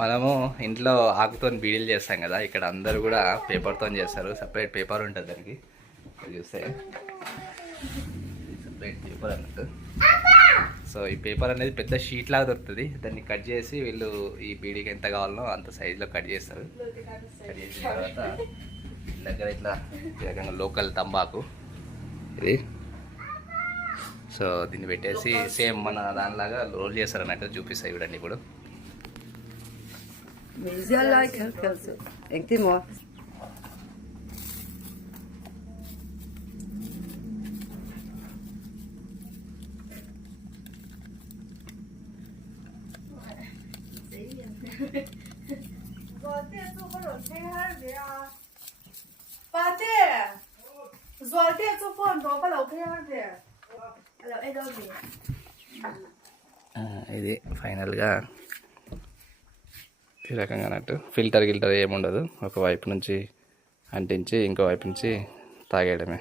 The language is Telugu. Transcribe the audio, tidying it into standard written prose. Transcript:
మనము ఇంట్లో ఆకుతో బీడీలు చేస్తాం కదా, ఇక్కడ అందరూ కూడా పేపర్తో చేస్తారు. సపరేట్ పేపర్ ఉంటుంది దానికి. చూస్తే సపరేట్ పేపర్ అన్నట్టు. సో ఈ పేపర్ అనేది పెద్ద షీట్ లాగా దొరుకుతుంది. దాన్ని కట్ చేసి వీళ్ళు ఈ బీడీకి ఎంత కావాలనో అంత సైజులో కట్ చేస్తారు. కట్ చేసిన తర్వాత దగ్గర ఇట్లా ఈ రకంగా లోకల్ తంబాకు ఇది. సో దీన్ని పెట్టేసి సేమ్ మన దానిలాగా రోల్ చేస్తారు అన్నట్టు. చూపిస్తాయి చూడండి ఇప్పుడు. ఇది ఫైనల్గా ఈ రకంగా అన్నట్టు. ఫిల్టర్ ఏముండదు, ఒక వైపు నుంచి అంటించి ఇంకో వైపు నుంచి తాగేయడమే.